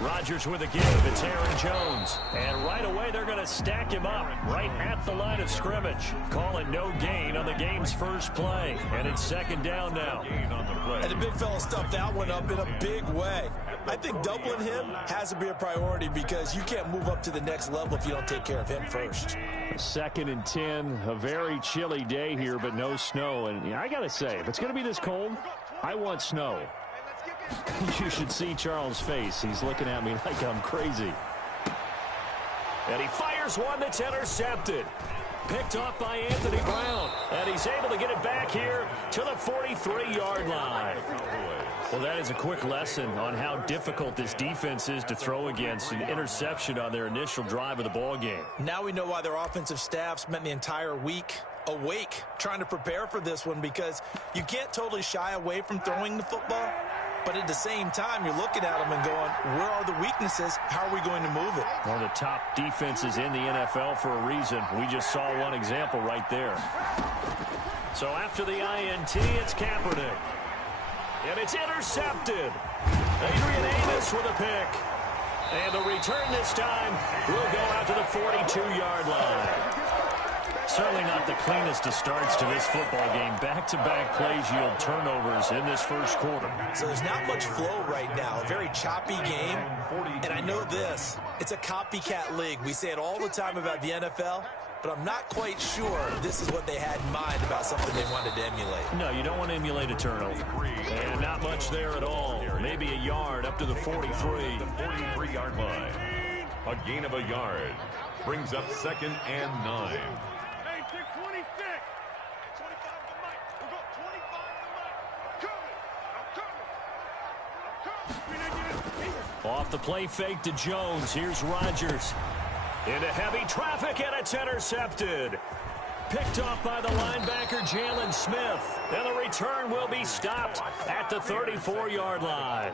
Rodgers with a give. It's Aaron Jones. And right away, they're going to stack him up right at the line of scrimmage. Calling no gain on the game's first play. And it's second down now. And the big fella stuffed that one up in a big way. I think doubling him has to be a priority because you can't move up to the next level if you don't take care of him first. 2nd and 10. A very chilly day here, but no snow. And I got to say, if it's going to be this cold, I want snow. You should see Charles' face. He's looking at me like I'm crazy. And he fires one that's intercepted. Picked off by Anthony Brown. And he's able to get it back here to the 43-yard line. Well, that is a quick lesson on how difficult this defense is to throw against. An interception on their initial drive of the ball game. Now we know why their offensive staff spent the entire week awake trying to prepare for this one, because you can't totally shy away from throwing the football. But at the same time, you're looking at them and going, where are the weaknesses? How are we going to move it? One of the top defenses in the NFL for a reason. We just saw one example right there. So after the INT, it's Kaepernick. And it's intercepted. Adrian Amos with a pick. And the return this time will go out to the 42-yard line. Certainly not the cleanest of starts to this football game. Back-to-back plays yield turnovers in this first quarter. So there's not much flow right now. A very choppy game. And I know this. It's a copycat league. We say it all the time about the NFL, but I'm not quite sure this is what they had in mind about something they wanted to emulate. No, you don't want to emulate a turnover. And not much there at all. Maybe a yard up to the 43. The 43-yard line. A gain of a yard. Brings up 2nd and 9. Off the play fake to Jones. Here's Rodgers. Into heavy traffic, and it's intercepted. Picked off by the linebacker, Jalen Smith. And the return will be stopped at the 34-yard line.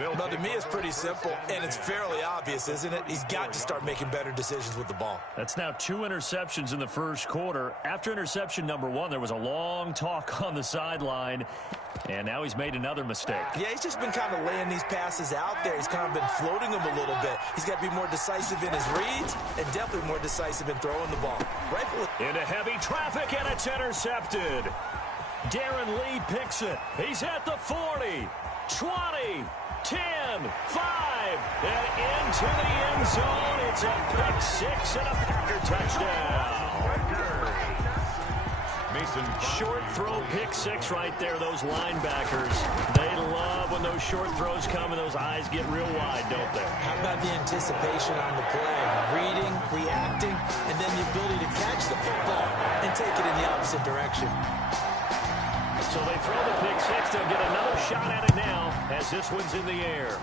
Well, to me, it's pretty simple, and it's fairly obvious, isn't it? He's got to start making better decisions with the ball. That's now 2 interceptions in the first quarter. After interception number 1, there was a long talk on the sideline, and now he's made another mistake. Yeah, he's just been kind of laying these passes out there. He's kind of been floating them a little bit. He's got to be more decisive in his reads and definitely more decisive in throwing the ball. Into heavy traffic, and it's intercepted. Darren Lee picks it. He's at the 40, 20, 10, 5, and into the end zone. It's a pick 6 and a Packer touchdown. Mason. Short throw pick 6 right there. Those linebackers, they love when those short throws come and those eyes get real wide, don't they? How about the anticipation on the play? Reading, reacting, and then the ability to catch the football and take it in the opposite direction. So they throw the pick 6. They'll get another shot at it now as this one's in the air.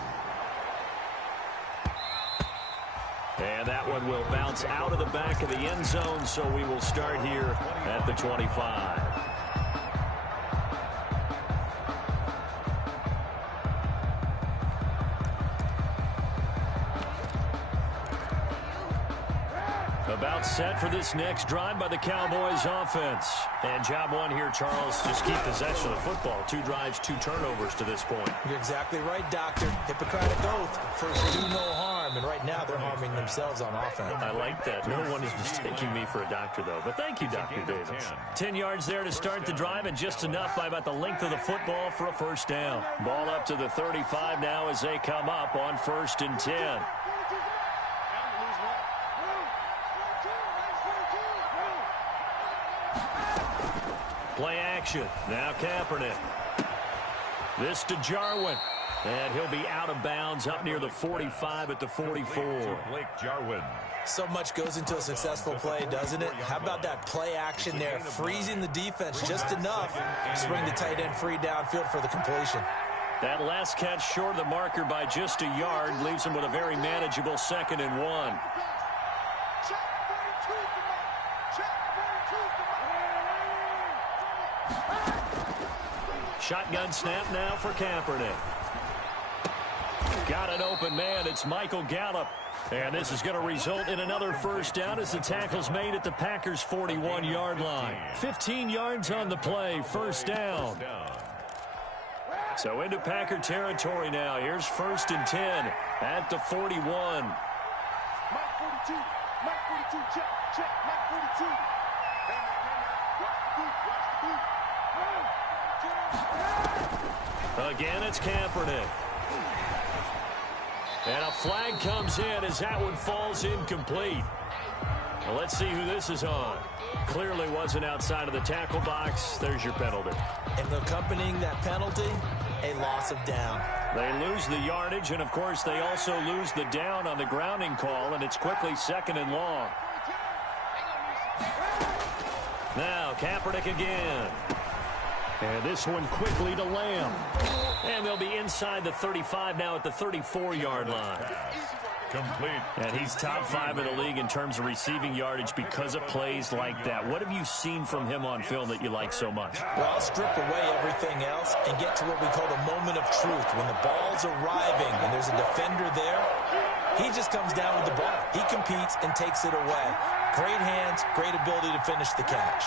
And that one will bounce out of the back of the end zone, so we will start here at the 25. About set for this next drive by the Cowboys offense. And job 1 here, Charles, just keep possession of the football. 2 drives, 2 turnovers to this point. You're exactly right, Doctor. Hippocratic oath. First, do no harm. And right now, they're harming themselves on offense. I like that. No one is mistaking me for a doctor, though. But thank you, Dr. Davis. 10 yards there to start the drive, and just enough by about the length of the football for a first down. Ball up to the 35 now as they come up on 1st and 10. Play action. Now Kaepernick. This to Jarwin. And he'll be out of bounds up near the 45 at the 44. Blake Jarwin. So much goes into a successful play, doesn't it? How about that play action there? Freezing the defense just enough to bring the tight end free downfield for the completion. That last catch short of the marker by just a yard leaves him with a very manageable 2nd and 1. Shotgun snap now for Kaepernick. Got an open man. It's Michael Gallup. And this is going to result in another first down as the tackle's made at the Packers' 41-yard line. 15 yards on the play. First down. So into Packer territory now. Here's 1st and 10 at the 41. Mike 42. Mike 42. Check. Check. Mike 42. Hey, man. Watch the boot. Watch the boot. Again, it's Kaepernick. And a flag comes in as that one falls incomplete. Well, let's see who this is on. Clearly wasn't outside of the tackle box. There's your penalty. And accompanying that penalty, a loss of down. They lose the yardage, and, of course, they also lose the down on the grounding call, and it's quickly 2nd and long. Now, Kaepernick again. And this one quickly to Lamb. And they'll be inside the 35 now at the 34-yard line. Complete. And he's top 5 in the league in terms of receiving yardage because of plays like that. What have you seen from him on film that you like so much? Well, I'll strip away everything else and get to what we call the moment of truth. When the ball's arriving and there's a defender there, he just comes down with the ball. He competes and takes it away. Great hands, great ability to finish the catch.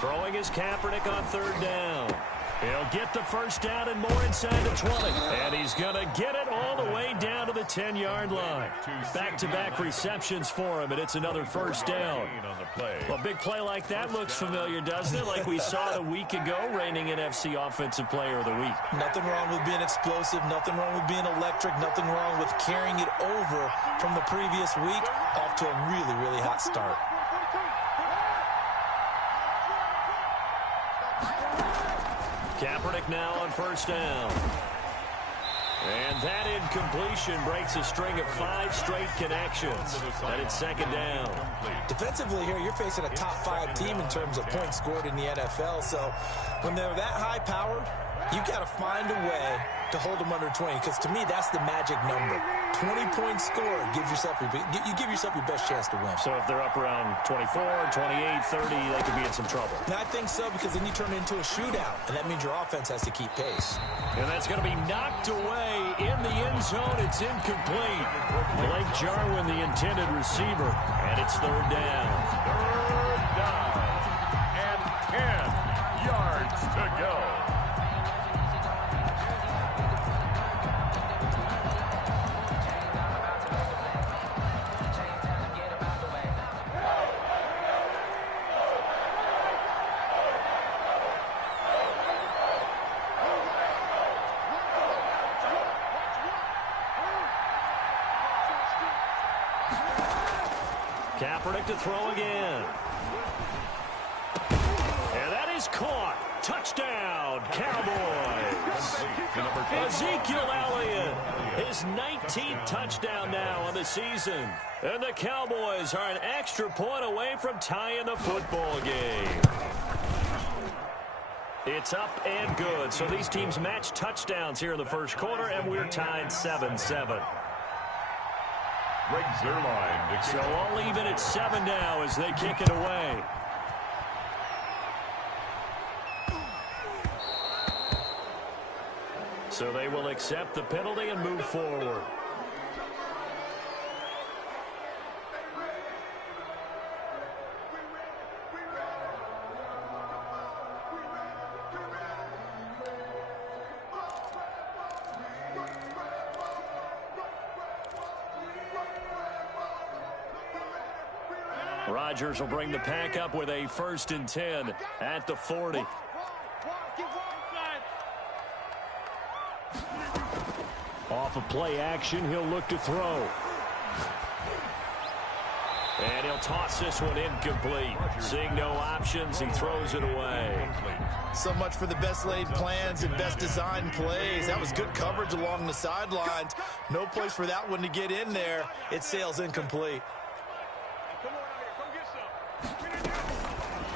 Throwing his Kaepernick on 3rd down. He'll get the 1st down and more inside the 20. And he's going to get it all the way down to the 10-yard line. Back-to-back receptions for him, and it's another 1st down. Well, a big play like that looks familiar, doesn't it? Like we saw it a week ago, reigning NFC Offensive Player of the Week. Nothing wrong with being explosive. Nothing wrong with being electric. Nothing wrong with carrying it over from the previous week off to a really, really hot start. Kaepernick now on 1st down. And that incompletion breaks a string of 5 straight connections. And it's 2nd down. Defensively here, you're facing a top 5 team in terms of points scored in the NFL. So when they're that high-powered, you got to find a way to hold them under 20. Because to me, that's the magic number. 20 points scored gives yourself you give yourself your best chance to win. So if they're up around 24, 28, 30, they could be in some trouble. And I think so, because then you turn it into a shootout, and that means your offense has to keep pace. And that's going to be knocked away in the end zone. It's incomplete. Blake Jarwin, the intended receiver, and it's 3rd down. 3rd down and 10 yards to go. Kaepernick to throw again. And that is caught. Touchdown, Cowboys. Ezekiel Elliott, his 19th touchdown now on the season. And the Cowboys are an extra point away from tying the football game. It's up and good. So these teams match touchdowns here in the 1st quarter, and we're tied 7-7. So all even at 7 now as they kick it away. So they will accept the penalty and move forward. Rodgers will bring the pack up with a 1st and 10 at the 40. Off of play action, he'll look to throw. And he'll toss this one incomplete. Seeing no options, he throws it away. So much for the best laid plans and best designed plays. That was good coverage along the sidelines. No place for that one to get in there. It sails incomplete.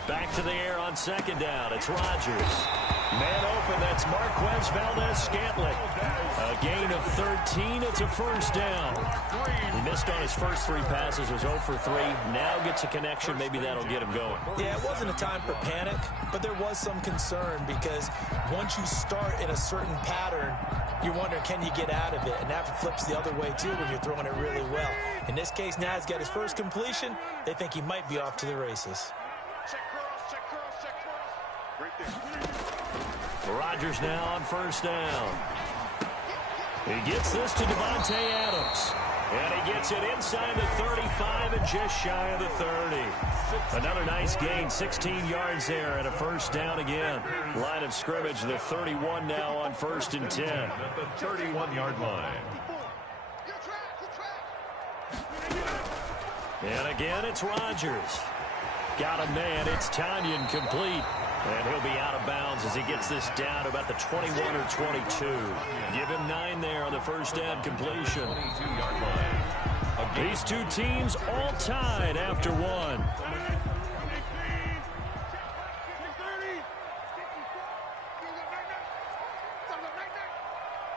Back to the air on 2nd down. It's Rodgers. Man open, that's Marquez Valdez-Scantling. A gain of 13. It's a 1st down. He missed on his first 3 passes, was 0 for 3. Now gets a connection. Maybe that'll get him going. Yeah, it wasn't a time for panic, but there was some concern because once you start in a certain pattern, you're wondering, can you get out of it? And that flips the other way, too, when you're throwing it really well. In this case, now he's got his first completion. They think he might be off to the races. Check cross, right there. Rodgers now on first down. He gets this to Davante Adams. And he gets it inside the 35 and just shy of the 30. Another nice gain, 16 yards there and a first down again. Line of scrimmage, the 31 now on 1st and 10. At the 31-yard line. And again, it's Rodgers. Got a man, it's Tanyan complete. And he'll be out of bounds as he gets this down to about the 21 or 22. Give him 9 there on the first down completion. 22-yard line. These two teams all tied after one.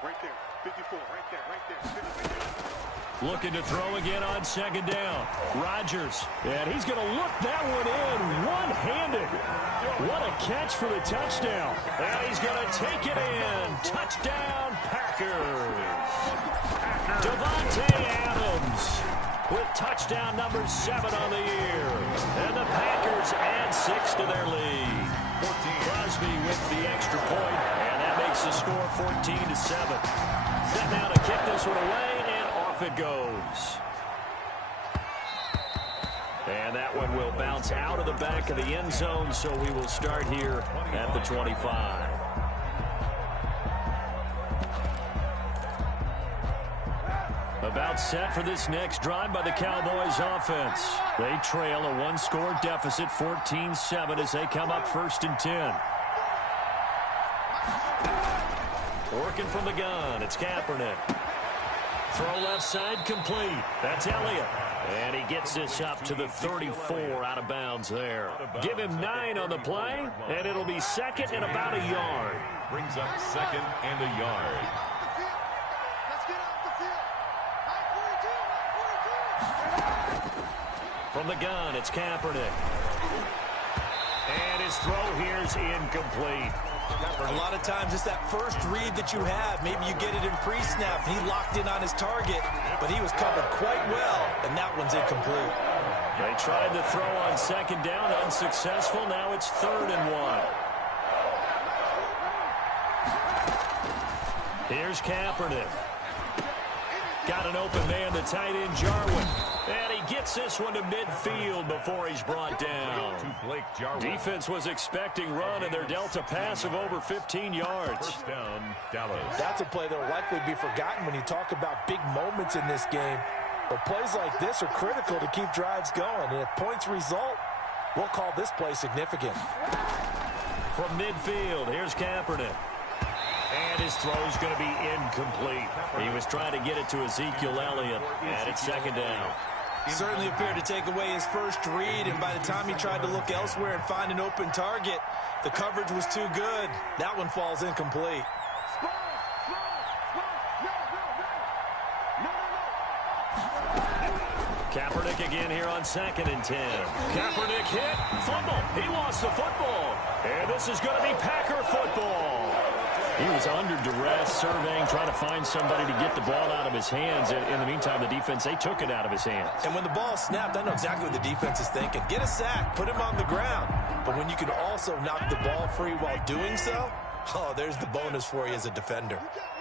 Right there, 54, right there. Looking to throw again on second down. Rodgers, and he's going to look that one in one-handed. What a catch for the touchdown. And he's going to take it in. Touchdown, Packers. Davante Adams with touchdown number 7 on the year. And the Packers add 6 to their lead. Crosby with the extra point, and that makes the score 14-7. Set now to kick this one away, and off it goes. And that one will bounce out of the back of the end zone, so we will start here at the 25. About set for this next drive by the Cowboys offense. They trail a one-score deficit, 14-7, as they come up 1st and 10. Working from the gun, it's Kaepernick. Throw left side complete. That's Elliott. And he gets this up to the 34 out of bounds there. Give him 9 on the play, and it'll be 2nd and about a yard. Brings up 2nd and a yard. From the gun, it's Kaepernick. And his throw here's incomplete. A lot of times it's that first read that you have. Maybe you get it in pre-snap. He locked in on his target, but he was covered quite well, and that one's incomplete. They tried to throw on second down, unsuccessful. Now it's 3rd and 1. Here's Kaepernick. Got an open man, the tight end Jarwin. And he gets this one to midfield before he's brought down. Defense was expecting run, and they're dealt a pass of over 15 yards. First down, Dallas. That's a play that will likely be forgotten when you talk about big moments in this game. But plays like this are critical to keep drives going. And if points result, we'll call this play significant. From midfield, here's Kaepernick. And his throw's going to be incomplete. He was trying to get it to Ezekiel Elliott, and it's 2nd down. Certainly appeared to take away his first read, and by the time he tried to look elsewhere and find an open target, the coverage was too good. That one falls incomplete. Kaepernick again here on 2nd and 10. Kaepernick hit, fumble. He lost the football. And this is going to be Packer football. He was under duress, surveying, trying to find somebody to get the ball out of his hands. In the meantime, the defense, they took it out of his hands. And when the ball snapped, I know exactly what the defense is thinking. Get a sack, put him on the ground. But when you can also knock the ball free while doing so, oh, there's the bonus for you as a defender.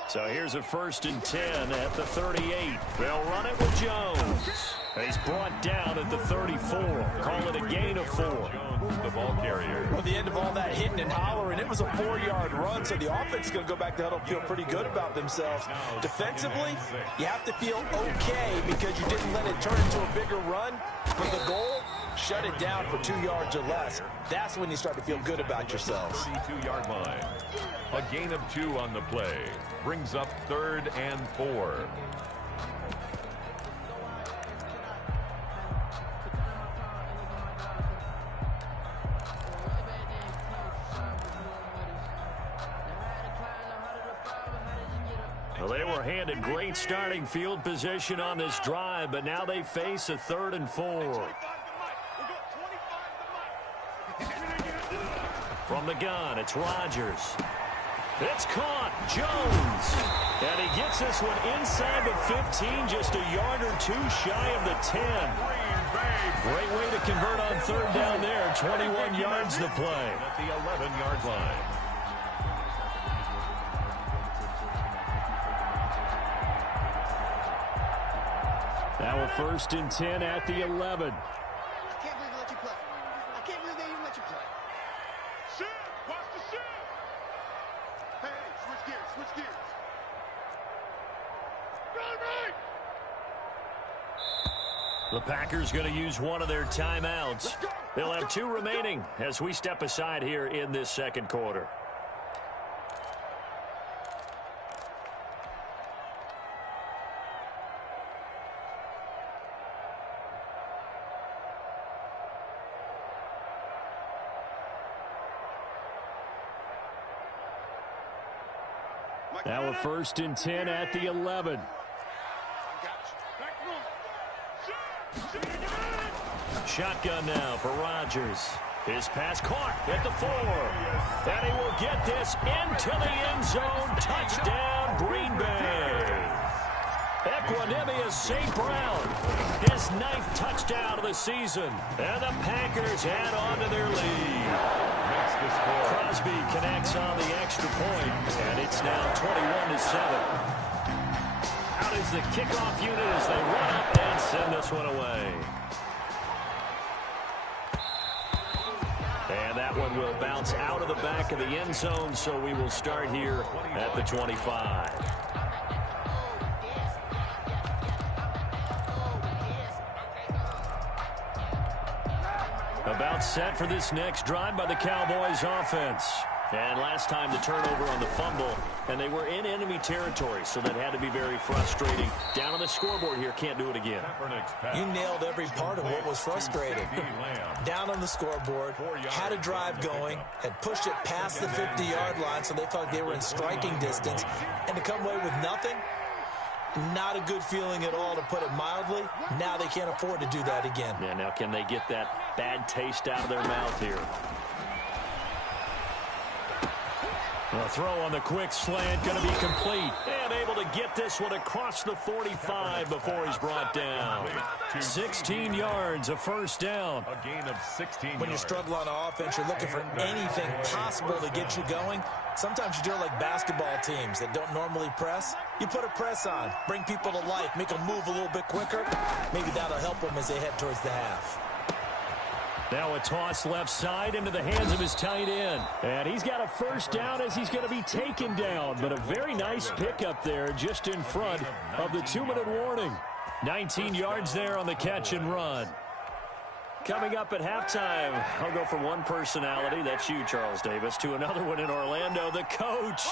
So here's a 1st and 10 at the 38. They'll run it with Jones. He's brought down at the 34. Call it a gain of 4. Jones, the ball carrier. Well, the end of all that hitting and hollering, it was a 4-yard run, so the offense is going to go back to huddle, feel pretty good about themselves. Defensively, you have to feel okay because you didn't let it turn into a bigger run. But the goal, shut it down for 2 yards or less. That's when you start to feel good about yourselves. 32-yard line. A gain of 2 on the play. Brings up 3rd and 4. Well, they were handed great starting field position on this drive, but now they face a 3rd and 4. From the gun, it's Rodgers. It's caught. Jones. And he gets this one inside the 15, just a yard or 2 shy of the 10. Great way to convert on 3rd down there. 21 yards the play. At the 11-yard line. Now a 1st and 10 at the 11. I can't believe they let you play. I can't believe they even let you play. Shift! Watch the shift! Hey, switch gears, switch gears. Right! The Packers going to use one of their timeouts. They'll have 2 remaining as we step aside here in this second quarter. Now a 1st and 10 at the 11. Shotgun now for Rodgers. His pass caught at the 4. And he will get this into the end zone. Touchdown, Green Bay. Equanimous St. Brown. His 9th touchdown of the season. And the Packers add on to their lead. Crosby connects on the extra point, and it's now 21-7. Out is the kickoff unit as they run up and send this one away. And that one will bounce out of the back of the end zone, so we will start here at the 25. About set for this next drive by the Cowboys offense. And last time the turnover on the fumble, and they were in enemy territory, so that had to be very frustrating. Down on the scoreboard here, can't do it again. You nailed every part of what was frustrating. Down on the scoreboard, had a drive going, had pushed it past the 50-yard line, so they thought they were in striking distance, and to come away with nothing, not a good feeling at all, to put it mildly. Now they can't afford to do that again. Yeah, now can they get that bad taste out of their mouth here? A throw on the quick slant, going to be complete. And able to get this one across the 45 before he's brought down. 16 yards, a 1st down. A gain of 16 When you struggle on offense, you're looking for anything possible to get you going. Sometimes you do it like basketball teams that don't normally press. You put a press on, bring people to life, make them move a little bit quicker. Maybe that'll help them as they head towards the half. Now a toss left side into the hands of his tight end. And he's got a 1st down as he's going to be taken down. But a very nice pickup there just in front of the 2-minute warning. 19 yards there on the catch and run. Coming up at halftime, I'll go from one personality, that's you, Charles Davis, to another one in Orlando, the coach.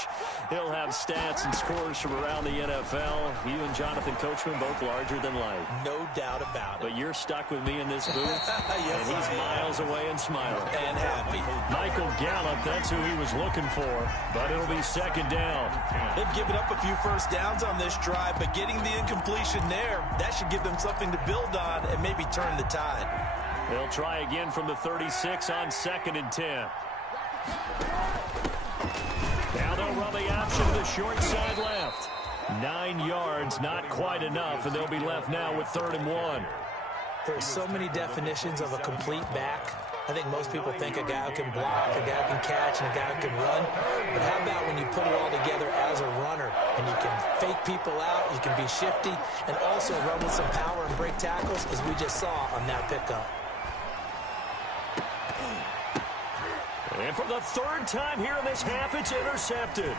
He'll have stats and scores from around the NFL. You and Jonathan Coachman, both larger than life. No doubt about it. But you're stuck with me in this booth, yes, and he's miles away and smiling. And happy. Michael Gallup, that's who he was looking for, but it'll be 2nd down. They've given up a few 1st downs on this drive, but getting the incompletion there, that should give them something to build on and maybe turn the tide. They'll try again from the 36 on 2nd and 10. Now they'll run the option to the short side left. 9 yards, not quite enough, and they'll be left now with 3rd and 1. There's so many definitions of a complete back. I think most people think a guy who can block, a guy who can catch, and a guy who can run. But how about when you put it all together as a runner, and you can fake people out, you can be shifty, and also run with some power and break tackles, as we just saw on that pickup. And for the 3rd time here in this half, it's intercepted.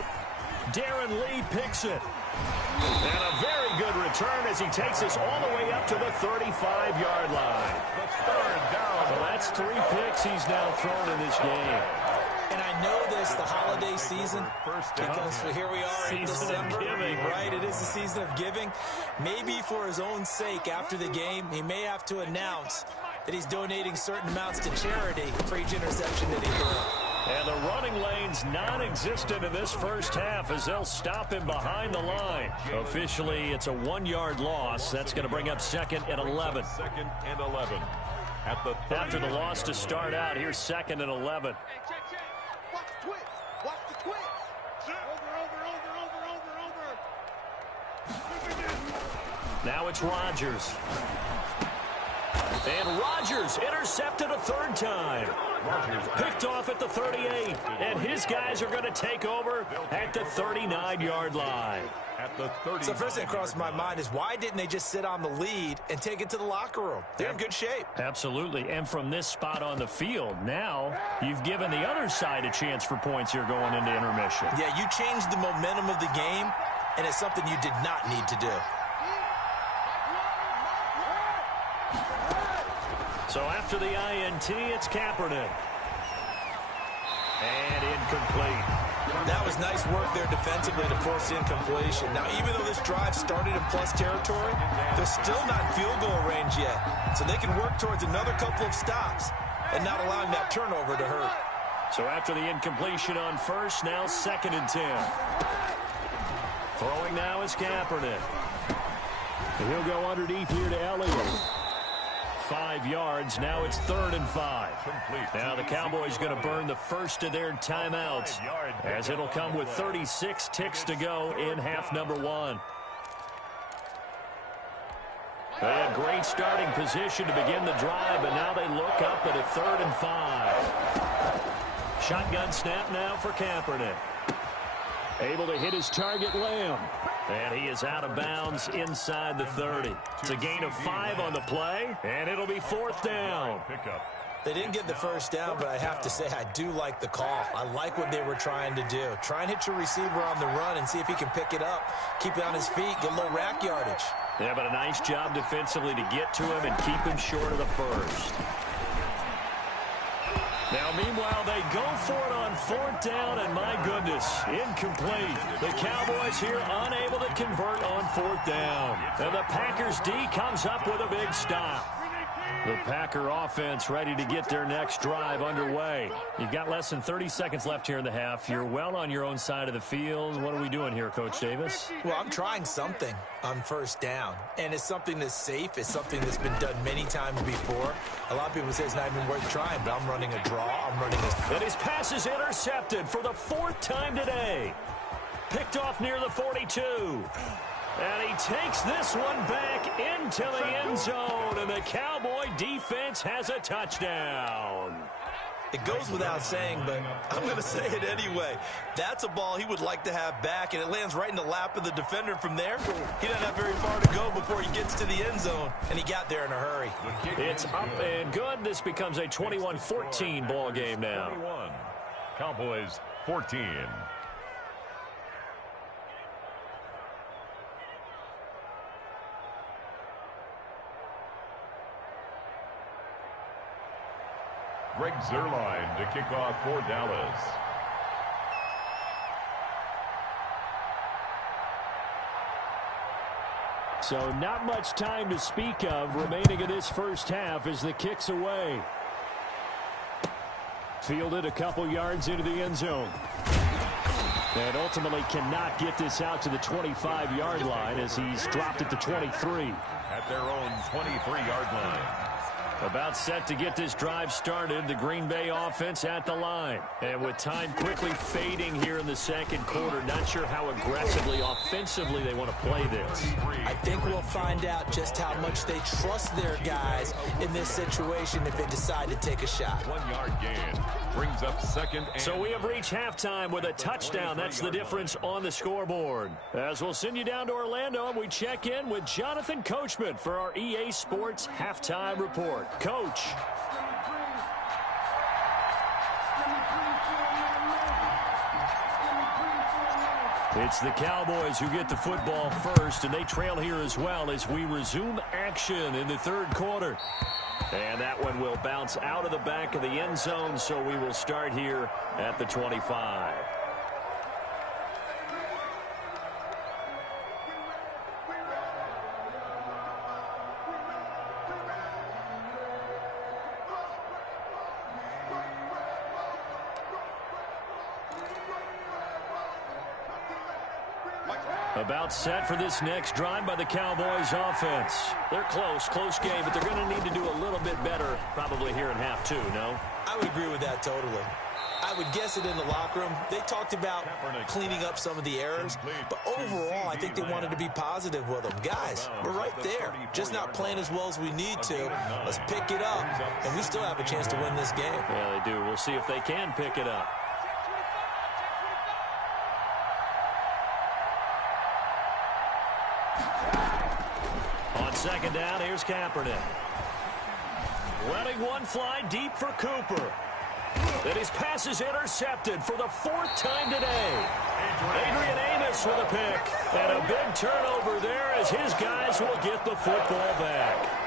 Darren Lee picks it. And a very good return as he takes us all the way up to the 35-yard line. The 3rd down. So that's 3 picks he's now thrown in this game. And I know this, the holiday season, because here we are in December, right? It is the season of giving. Maybe for his own sake, after the game, he may have to announce that he's donating certain amounts to charity for each interception that he threw. And the running lane's non-existent in this 1st half as they'll stop him behind the line. Officially, it's a 1-yard loss. That's going to bring up 2nd and 11. 2nd and 11. After the loss to start out, here's 2nd and 11. Watch the twist. Watch the twist. Over. Now it's Rodgers. And Rodgers intercepted a 3rd time. Picked off at the 38. And his his guys are going to take over at the 39-yard line. At the 30. So first thing that crosses my mind is why didn't they just sit on the lead and take it to the locker room? They're in good shape. Absolutely. And from this spot on the field, now you've given the other side a chance for points here going into intermission. Yeah, you changed the momentum of the game, and it's something you did not need to do. So after the INT, it's Kaepernick. And incomplete. That was nice work there defensively to force incompletion. Now, even though this drive started in plus territory, they're still not in field goal range yet. So they can work towards another couple of stops and not allowing that turnover to hurt. So after the incompletion on first, now 2nd and 10. Throwing now is Kaepernick. And he'll go underneath here to Elliott. 5 yards. Now it's 3rd and 5. Now the Cowboys going to burn the first of their timeouts, as it'll come with 36 ticks to go in half number 1. They had great starting position to begin the drive, but now they look up at a 3rd and 5. Shotgun snap now for Kaepernick. Able to hit his target, Lamb. And he is out of bounds inside the 30. It's a gain of 5 on the play, and it'll be 4th down. They didn't get the first down, but I have to say I do like the call. I like what they were trying to do. Try and hit your receiver on the run and see if he can pick it up, keep it on his feet, get a little rack yardage. Yeah, but a nice job defensively to get to him and keep him short of the first. Now, meanwhile, they go for it on 4th down, and my goodness, incomplete. The Cowboys here unable to convert on 4th down. And the Packers D comes up with a big stop. The Packer offense ready to get their next drive underway. You've got less than 30 seconds left here in the half. You're well on your own side of the field. What are we doing here, Coach Davis? Well, I'm trying something on 1st down, and it's something that's safe. It's something that's been done many times before. A lot of people say it's not even worth trying, but I'm running a draw. I'm running a... And his pass is intercepted for the 4th time today. Picked off near the 42. And he takes this one back into the end zone, and the Cowboy defense has a touchdown. It goes without saying, but I'm going to say it anyway. That's a ball he would like to have back, and it lands right in the lap of the defender from there. He doesn't have very far to go before he gets to the end zone, and he got there in a hurry. It's up and good. This becomes a 21-14 ball game now. 21. Cowboys 14. Greg Zuerlein to kick off for Dallas. So not much time to speak of remaining in this first half as the kick's away. Fielded a couple yards into the end zone. And ultimately cannot get this out to the 25-yard line as he's dropped at the 23. At their own 23-yard line. About set to get this drive started, the Green Bay offense at the line. And with time quickly fading here in the second quarter, not sure how aggressively, offensively they want to play this. I think we'll find out just how much they trust their guys in this situation if they decide to take a shot. 1-yard gain brings up 2nd and... So we have reached halftime with a touchdown. That's the difference on the scoreboard. As we'll send you down to Orlando, and we check in with Jonathan Coachman for our EA Sports Halftime Report. Coach. It's the Cowboys who get the football first, and they trail here as well as we resume action in the 3rd quarter. And that one will bounce out of the back of the end zone, so we will start here at the 25. About set for this next drive by the Cowboys offense. They're close game, but they're going to need to do a little bit better probably here in half 2, no? I would agree with that totally. I would guess it in the locker room. They talked about cleaning up some of the errors, but overall, I think they wanted to be positive with them. Guys, we're right there, just not playing as well as we need to. Let's pick it up, and we still have a chance to win this game. Yeah, they do. We'll see if they can pick it up. On second down, here's Kaepernick. Letting one fly deep for Cooper. And his pass is intercepted for the 4th time today. Adrian Amos with a pick. And a big turnover there as his guys will get the football back.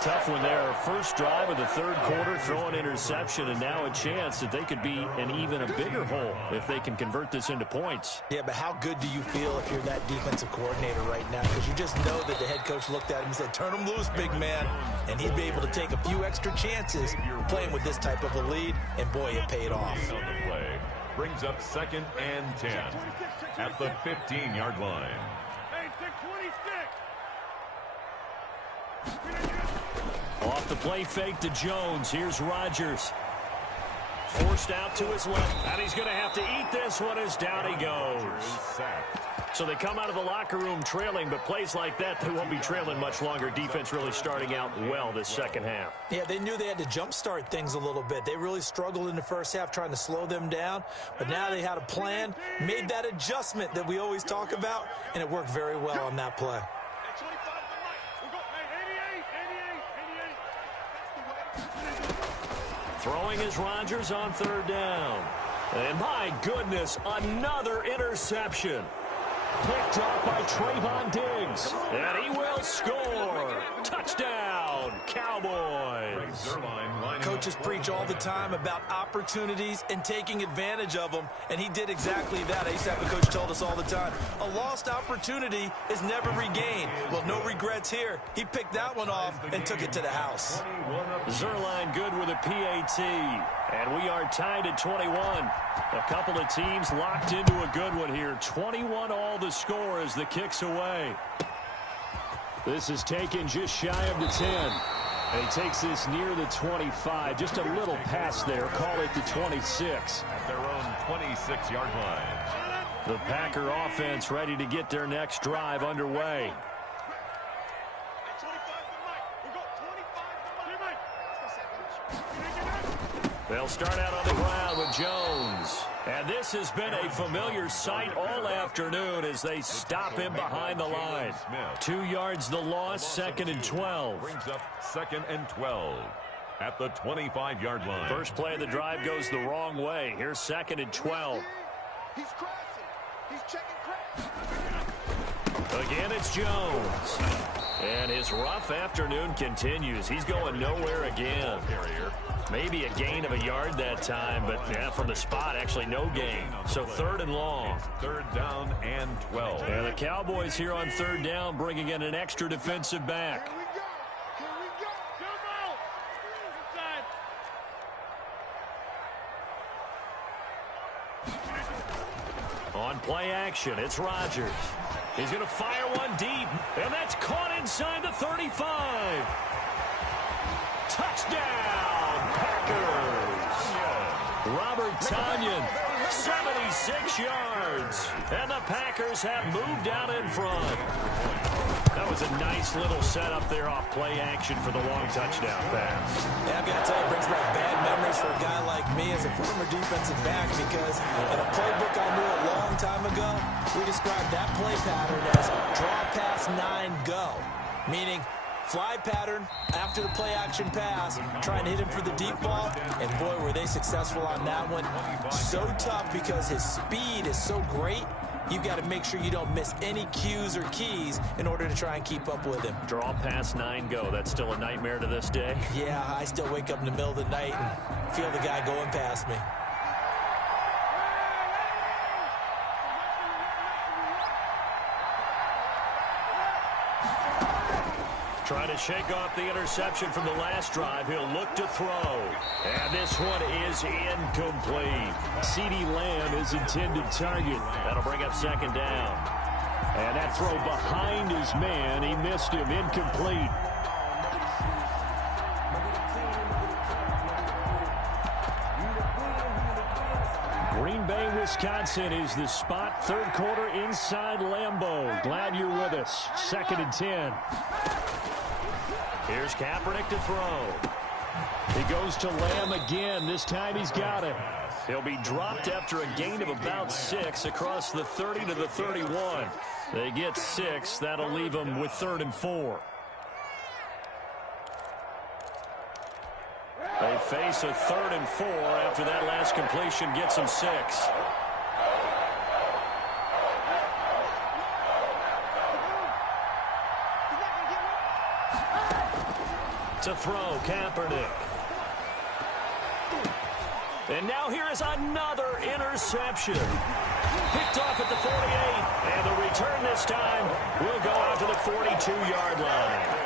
Tough one there. First drive of the 3rd quarter, throw an interception, and now a chance that they could be in even a bigger hole if they can convert this into points. Yeah, but how good do you feel if you're that defensive coordinator right now? Because you just know that the head coach looked at him and said, turn him loose, big man. And he'd be able to take a few extra chances playing with this type of a lead, and boy, it paid off. On the play brings up 2nd and 10 at the 15-yard line. Off the play fake to Jones. Here's Rodgers. Forced out to his left. And he's going to have to eat this one as down he goes. So they come out of the locker room trailing, but plays like that, they won't be trailing much longer. Defense really starting out well this second half. Yeah, they knew they had to jumpstart things a little bit. They really struggled in the first half trying to slow them down, but now they had a plan, made that adjustment that we always talk about, and it worked very well on that play. Throwing is Rodgers on 3rd down. And my goodness, another interception. Picked up by Trayvon Diggs. And he will score. Touchdown, Cowboys. Coaches preach all the time about opportunities and taking advantage of them, and he did exactly that. I used to have a coach told us all the time, a lost opportunity is never regained. Well, no regrets here. He picked that one off and took it to the house. Zerline good with a PAT. And we are tied at 21. A couple of teams locked into a good one here. 21 all the score as the kick's away. This is taken just shy of the 10. And he takes this near the 25. Just a little pass there. Call it the 26. At their own 26-yard line. The Packer offense ready to get their next drive underway. They'll start out on the ground with Jones. And this has been a familiar sight all afternoon as they stop him behind the line. 2 yards the loss, 2nd and 12. Brings up 2nd and 12 at the 25-yard line. First play of the drive goes the wrong way. Here's 2nd and 12. He's crossing. He's checking crash. Again, it's Jones. And his rough afternoon continues. He's going nowhere again. Maybe a gain of a yard that time, but yeah, from the spot, actually no gain. So 3rd and long. 3rd down and 12. And the Cowboys here on 3rd down, bringing in an extra defensive back. Here we go. Here we go. Come on. On play action, it's Rodgers. He's going to fire one deep, and that's caught inside the 35. Touchdown, Packers. Robert Tonyan, 76 yards. And the Packers have moved out in front. That was a nice little setup there off play action for the long touchdown pass. Yeah, I've got to tell you, it brings back bad memories for a guy like me as a former defensive back, because in a playbook I knew a long time ago, we described that play pattern as draw pass 9 go, meaning fly pattern after the play action pass, trying to hit him for the deep ball, and boy, were they successful on that one. So tough because his speed is so great. You've got to make sure you don't miss any cues or keys in order to try and keep up with him. Draw pass 9 go. That's still a nightmare to this day. Yeah, I still wake up in the middle of the night and feel the guy going past me. Trying to shake off the interception from the last drive. He'll look to throw. And this one is incomplete. CeeDee Lamb is intended target. That'll bring up 2nd down. And that throw behind his man. He missed him. Incomplete. Green Bay, Wisconsin is the spot. 3rd quarter inside Lambeau. Glad you're with us. 2nd and 10. Here's Kaepernick to throw. He goes to Lamb again. This time he's got it. He'll be dropped after a gain of about 6 across the 30 to the 31. They get 6. That'll leave them with 3rd and 4. They face a 3rd and 4 after that last completion gets them 6. To throw, Kaepernick. And now here is another interception. Picked off at the 48, and the return this time will go out to the 42-yard line.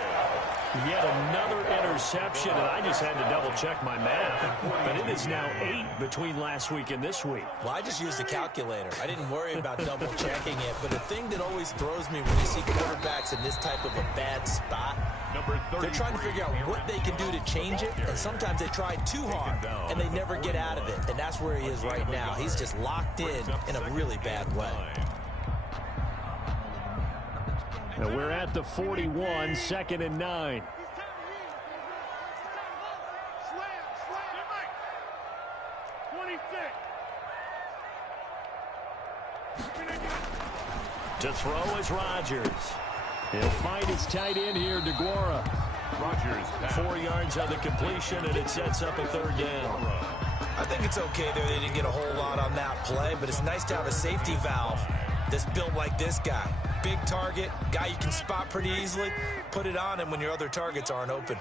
Yet another interception, and I just had to double-check my math. But it is now 8 between last week and this week. Well, I just used a calculator. I didn't worry about double-checking it. But the thing that always throws me when you see quarterbacks in this type of a bad spot, they're trying to figure out what they can do to change it, and sometimes they try too hard, and they never get out of it. And that's where he is right now. He's just locked in a really bad way. Now we're at the 41, 2nd and 9. To throw is Rodgers. He'll find his tight end here, DeGuara. Rodgers 4 yards on the completion, and it sets up a 3rd down. I think it's okay there. They didn't get a whole lot on that play, but it's nice to have a safety valve that's built like this guy. Big target, guy you can spot pretty easily. Put it on him when your other targets aren't open.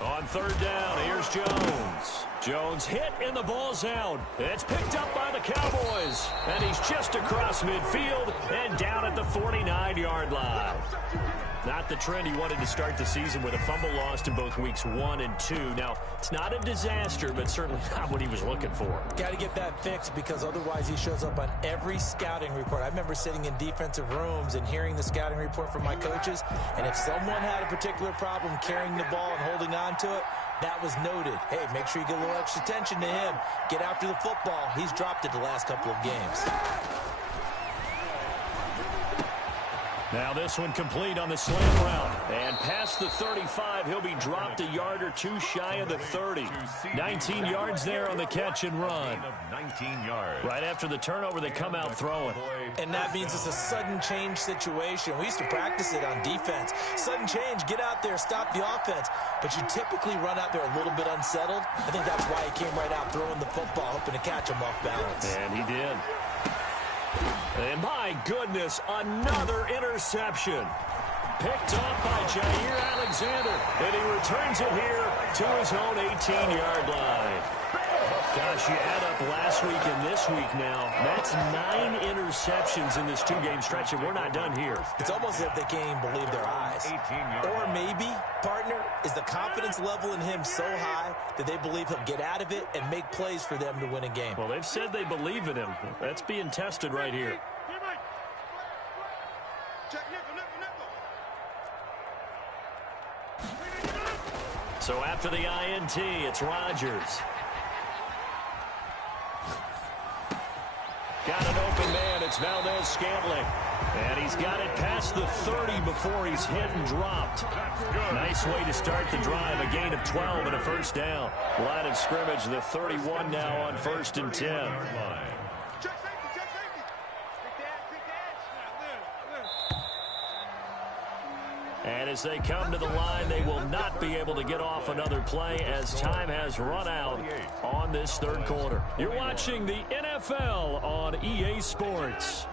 On 3rd down, here's Jones. Jones hit and the ball's out. It's picked up by the Cowboys. And he's just across midfield and down at the 49-yard line. Not the trend he wanted to start the season with a fumble lost in both weeks 1 and 2. Now, it's not a disaster, but certainly not what he was looking for. Got to get that fixed because otherwise he shows up on every scouting report. I remember sitting in defensive rooms and hearing the scouting report from my coaches, and if someone had a particular problem carrying the ball and holding on to it, that was noted. Hey, make sure you get a little extra attention to him. Get after the football. He's dropped it the last couple of games. Now this one complete on the slant route. And past the 35, he'll be dropped a yard or two shy of the 30. 19 yards there on the catch and run. 19 yards. Right after the turnover, they come out throwing. And that means it's a sudden change situation. We used to practice it on defense. Sudden change, get out there, stop the offense. But you typically run out there a little bit unsettled. I think that's why he came right out throwing the football, hoping to catch him off balance. And he did. And my goodness, another interception. Picked off by Jair Alexander. And he returns it here to his own 18-yard line. Gosh, you add up last week and this week now. That's 9 interceptions in this 2-game stretch, and we're not done here. It's almost as if they can't even believe their eyes. Or maybe, partner, is the confidence level in him so high that they believe he'll get out of it and make plays for them to win a game. Well, they've said they believe in him. That's being tested right here. So after the INT, it's Rodgers. Got an open man. It's Valdez-Scantling. And he's got it past the 30 before he's hit and dropped. Nice way to start the drive. A gain of 12 and a first down. Line of scrimmage, the 31 now on 1st and 10. And as they come to the line, they will not be able to get off another play as time has run out on this 3rd quarter. You're watching the NFL on EA Sports.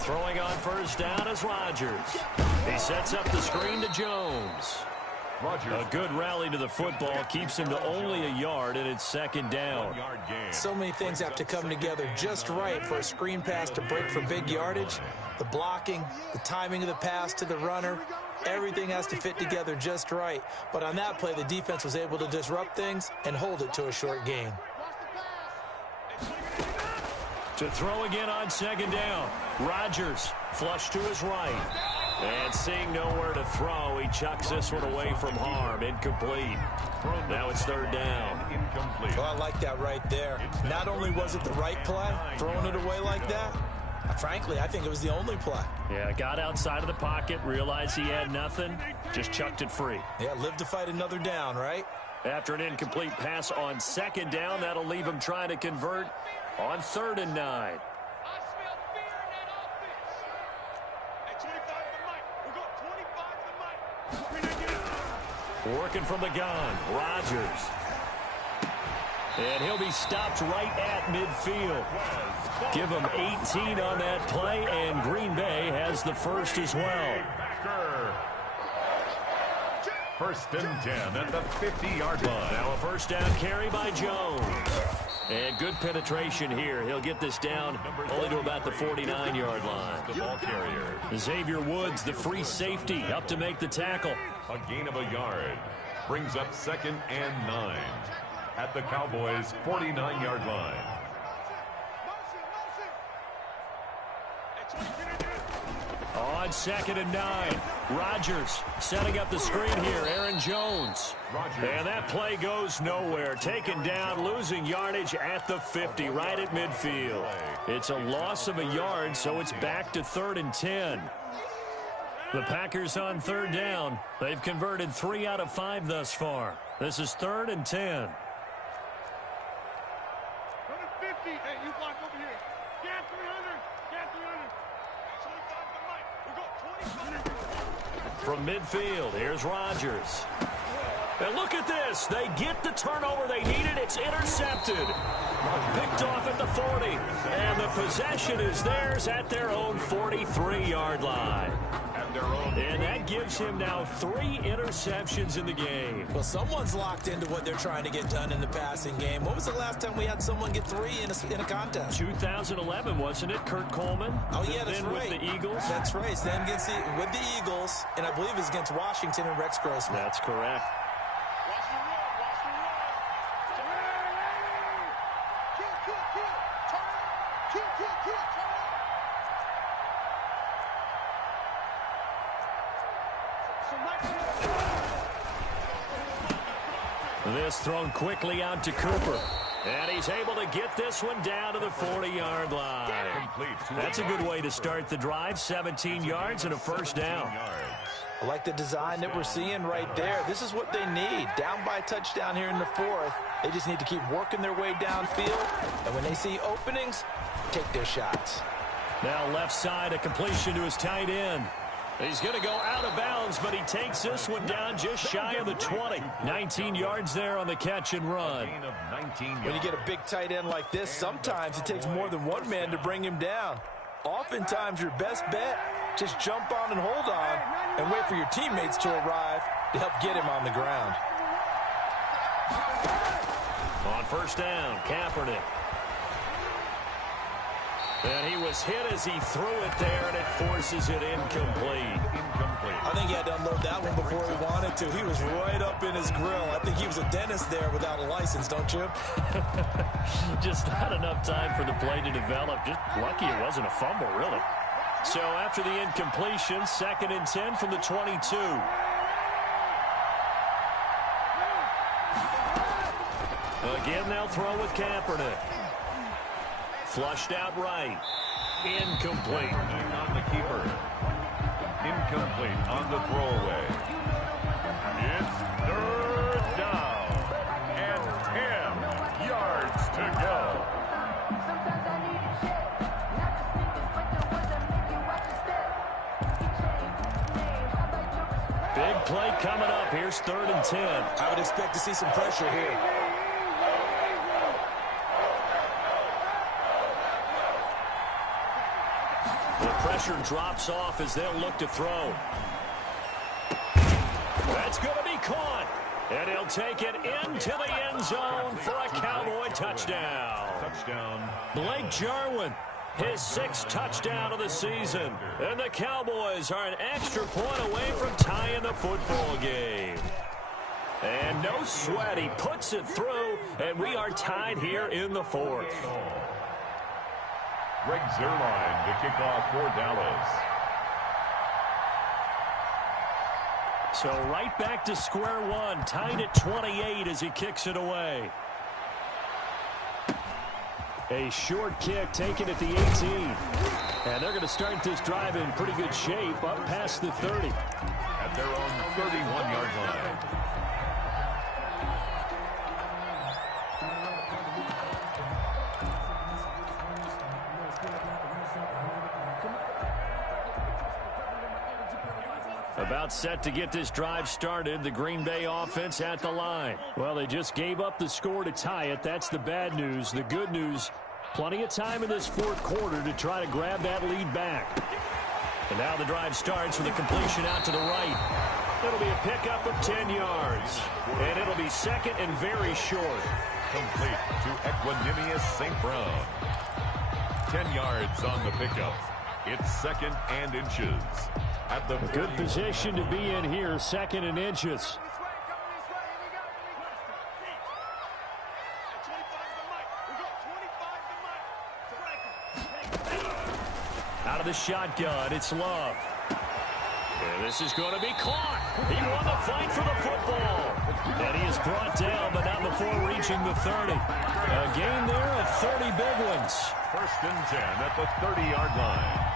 Throwing on 1st down is Rodgers. He sets up the screen to Jones. A good rally to the football keeps him to only a yard, and it's 2nd down. So many things have to come together just right for a screen pass to break for big yardage. The blocking, the timing of the pass to the runner, everything has to fit together just right. But on that play, the defense was able to disrupt things and hold it to a short gain. To throw again on 2nd down. Rodgers flush to his right. And seeing nowhere to throw, he chucks this one away from harm. Incomplete. Now it's 3rd down. Well, I like that right there. Not only was it the right play, throwing it away like that, frankly, I think it was the only play. Yeah, got outside of the pocket, realized he had nothing, just chucked it free. Yeah, live to fight another down, right? After an incomplete pass on 2nd down, that'll leave him trying to convert On 3rd and 9. I smell fear in that offense. At 25 to the mic. We'll go 25 to the mic. Working from the gun, Rodgers. And he'll be stopped right at midfield. Give him 18 on that play, and Green Bay has the first as well. First and 10 at the 50-yard line. Now a first down carry by Jones. And good penetration here. He'll get this down only to about the 49-yard line. The ball carrier. Xavier Woods, the free safety, up to make the tackle. A gain of a yard. Brings up 2nd and 9 at the Cowboys' 49-yard line. On 2nd and 9, Rodgers setting up the screen here. Aaron Jones. And that play goes nowhere. Taken down, losing yardage at the 50, right at midfield. It's a loss of a yard, so it's back to 3rd and 10. The Packers on 3rd down. They've converted 3 out of 5 thus far. This is 3rd and 10. Hey, you block over here. Get 300. Get 300. 25 to the mic. We'll go 25. From midfield, here's Rodgers. And look at this. They get the turnover they needed. It's intercepted. Picked off at the 40. And the possession is theirs at their own 43-yard line. And that gives him now 3 interceptions in the game. Well, someone's locked into what they're trying to get done in the passing game. When was the last time we had someone get 3 in a contest? 2011, wasn't it? Kurt Coleman. Oh, yeah, that's then right. With the Eagles. That's right. Then against with the Eagles, and I believe it was against Washington and Rex Grossman. That's correct. Watch the run. Watch the run. Kill. Turn it. Kill. Turn it. This thrown quickly out to Cooper. And he's able to get this one down to the 40-yard line. That's a good way to start the drive. 17 yards and a first down. I like the design that we're seeing right there. This is what they need. Down by a touchdown here in the 4th. They just need to keep working their way downfield. And when they see openings, take their shots. Now left side, a completion to his tight end. He's going to go out of bounds, but he takes this one down just shy of the 20. 19 yards there on the catch and run. When you get a big tight end like this, sometimes it takes more than one man to bring him down. Oftentimes, your best bet, just jump on and hold on and wait for your teammates to arrive to help get him on the ground. On first down, Kaepernick. And he was hit as he threw it there, and it forces it incomplete. I think he had to unload that one before he wanted to. He was right up in his grill. I think he was a dentist there without a license, don't you? Just not enough time for the play to develop. Just lucky it wasn't a fumble, really. So after the incompletion, 2nd and 10 from the 22. Again, they'll throw with Kaepernick. Flushed out right. Incomplete. On the keeper. Incomplete on the throwaway. It's 3rd down. And 10 yards to go. Big play coming up. Here's 3rd and 10. I would expect to see some pressure here. The pressure drops off as they'll look to throw. That's going to be caught. And he'll take it into the end zone for a Cowboy touchdown. Blake Jarwin, his 6th touchdown of the season. And the Cowboys are an extra point away from tying the football game. And no sweat, he puts it through, and we are tied here in the 4th. Greg Zuerlein to kick off for Dallas. So right back to square one, tied at 28 as he kicks it away. A short kick taken at the 18. And they're going to start this drive in pretty good shape up past the 30. At their own 31-yard line. About set to get this drive started. The Green Bay offense at the line. Well, they just gave up the score to tie it. That's the bad news. The good news, plenty of time in this fourth quarter to try to grab that lead back. And now the drive starts with a completion out to the right. It'll be a pickup of 10 yards. And it'll be second and very short. Complete to Equanimous St. Brown. 10 yards on the pickup. It's second and inches. At the good position to be in here, second and inches. Out of the shotgun, it's Love. And this is going to be caught. He won the fight for the football. And he is brought down, but not before reaching the 30. A gain there of 30 big ones. First and 10 at the 30-yard line.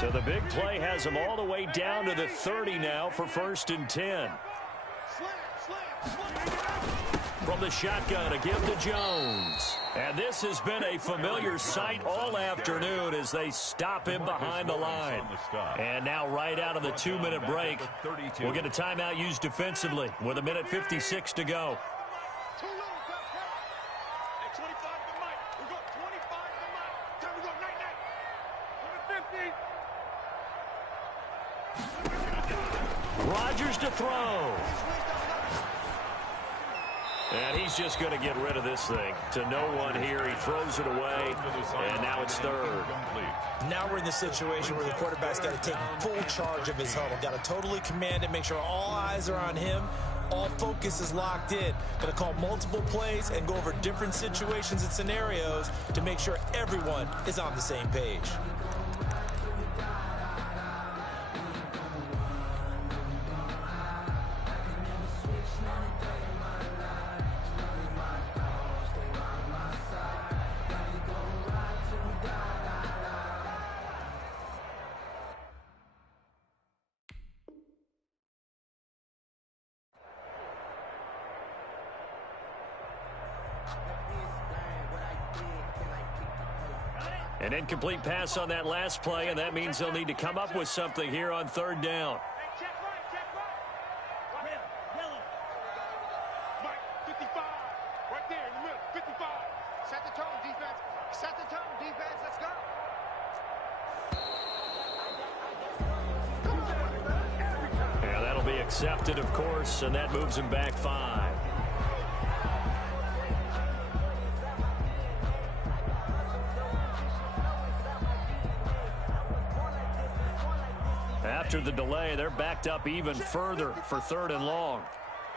So the big play has them all the way down to the 30 now for first and 10. From the shotgun, a give to Jones. And this has been a familiar sight all afternoon as they stop him behind the line. And now right out of the 2-minute break, we'll get a timeout used defensively with 1:56 to go. Rodgers to throw. And he's just going to get rid of this thing. To no one here. He throws it away. And now it's third. Now we're in the situation where the quarterback's got to take full charge of his huddle. Got to totally command it, make sure all eyes are on him. All focus is locked in. Going to call multiple plays and go over different situations and scenarios to make sure everyone is on the same page. An incomplete pass on that last play, and that means they'll need to come up with something here on third down. Mike, 55, right there in the middle, 55. Set the tone, defense. Set the tone, defense. Let's go. Yeah, that'll be accepted, of course, and that moves him back 5. After the delay, they're backed up even further for third and long.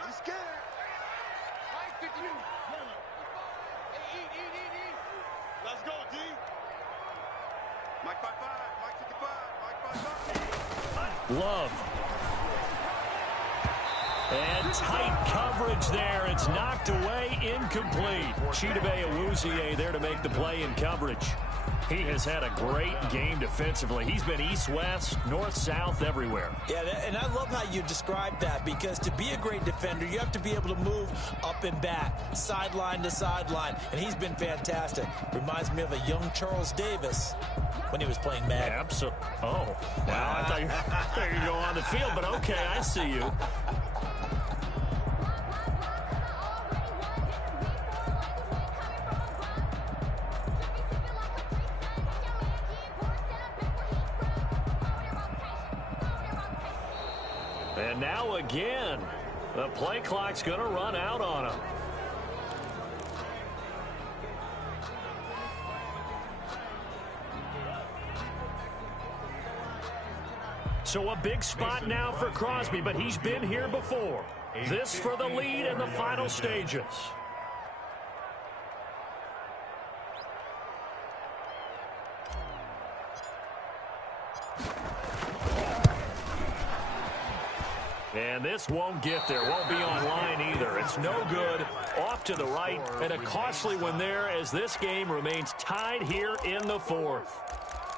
I'm scared. Mike, 52. Eat. Let's go, D. Mike 55, Mike 55, Mike 55. Love. And tight coverage there. It's knocked away, incomplete. Chidobe Awuzie there to make the play in coverage. He has had a great game defensively. He's been east-west, north-south, everywhere. Yeah, and I love how you describe that, because to be a great defender, you have to be able to move up and back, sideline to sideline, and he's been fantastic. Reminds me of a young Charles Davis when he was playing Madden. Absolutely. Oh, wow. I thought you were going to go on the field, but okay, I see you. And now again, the play clock's going to run out on him. So a big spot now for Crosby, but he's been here before. This for the lead in the final stages. And this won't get there, won't be online either. It's no good, off to the right, and a costly one there as this game remains tied here in the fourth.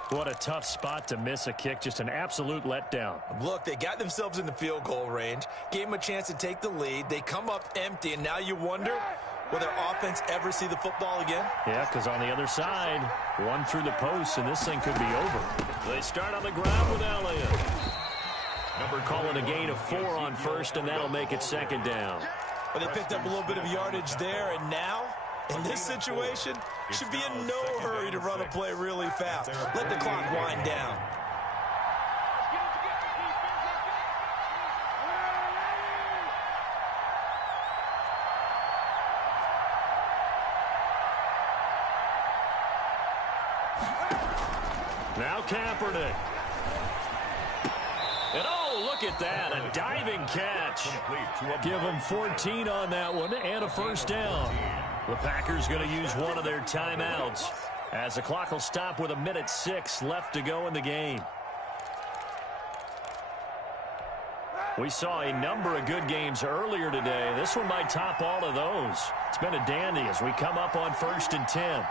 What a tough spot to miss a kick. Just an absolute letdown. Look, they got themselves in the field goal range, gave them a chance to take the lead. They come up empty, and now you wonder, will their offense ever see the football again? Yeah, because on the other side, one through the post, and this thing could be over. They start on the ground with Elliott. Calling a gain of 4 on first, and that'll make it second down. But they picked up a little bit of yardage there, and now, in this situation, should be in no hurry to run a play really fast. Let the clock wind down. Now Kaepernick. And oh, look at that, a diving catch. Give them 14 on that one and a first down. The Packers going to use one of their timeouts as the clock will stop with 1:06 left to go in the game. We saw a number of good games earlier today. This one might top all of those. It's been a dandy as we come up on 1st and 10.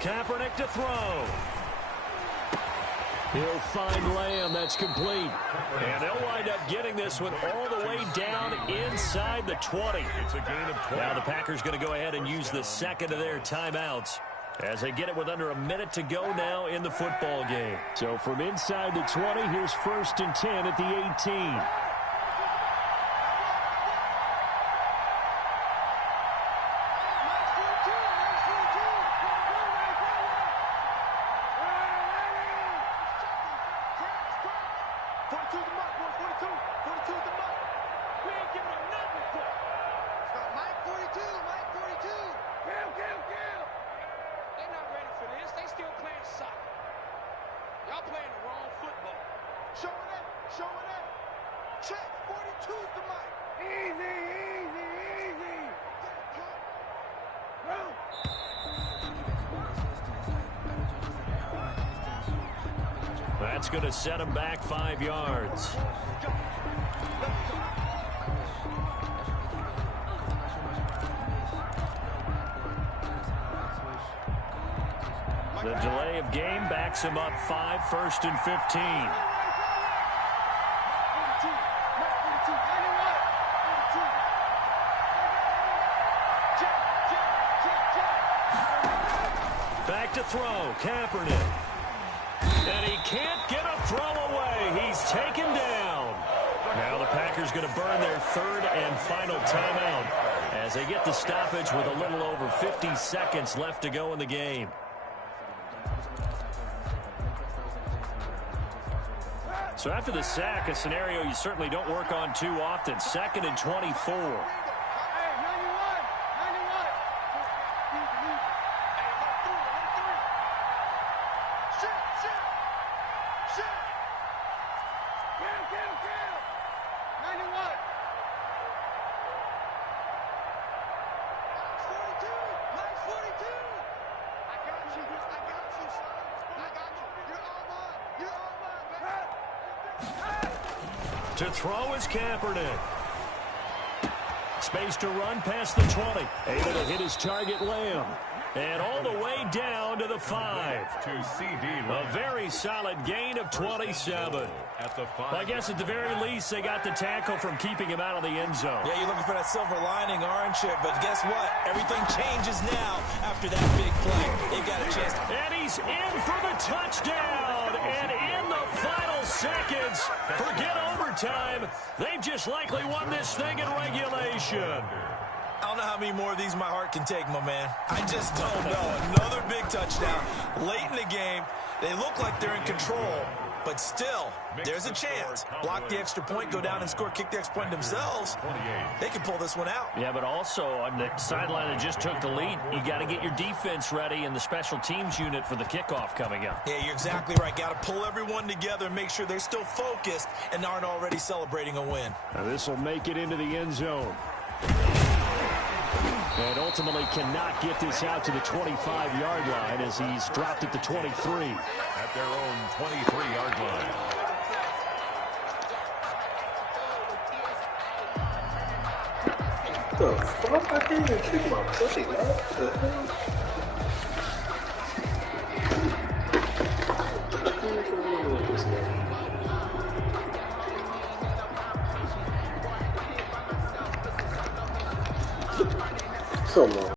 Kaepernick to throw. He'll find Lamb. That's complete. And they'll wind up getting this one all the way down inside the 20. It's a gain of 20. Now the Packers going to go ahead and use the second of their timeouts as they get it with under a minute to go now in the football game. So from inside the 20, here's 1st and 10 at the 18. That's going to set him back 5 yards. The delay of game backs him up 5, 1st and 15. Back to throw, Kaepernick. And he can't get a throw away. He's taken down. Now the Packers going to burn their 3rd and final timeout as they get the stoppage with a little over 50 seconds left to go in the game. So after the sack, a scenario you certainly don't work on too often. 2nd and 24. To throw is Kaepernick. Space to run past the 20. Able to hit his target, Lamb. And all the way down to the 5. To CD. A very solid gain of 27. At the 5. Well, I guess at the very least, they got the tackle from keeping him out of the end zone. Yeah, you're looking for that silver lining, aren't you? But guess what? Everything changes now after that big play. They got a chance. And he's in for the touchdown. And in the final seconds, forget overtime. They've just likely won this thing in regulation. I don't know how many more of these my heart can take, my man. I just don't know. Another big touchdown late in the game. They look like they're in control, but still, there's a chance. Block the extra point, go down and score, kick the extra point themselves. They can pull this one out. Yeah, but also on the sideline that just took the lead, you got to get your defense ready and the special teams unit for the kickoff coming up. Yeah, you're exactly right. Got to pull everyone together and make sure they're still focused and aren't already celebrating a win. Now this will make it into the end zone. And ultimately cannot get this out to the 25-yard line as he's dropped at the 23. At their own 23-yard line. The fuck? I can't even kick my pussy, man. What the hell?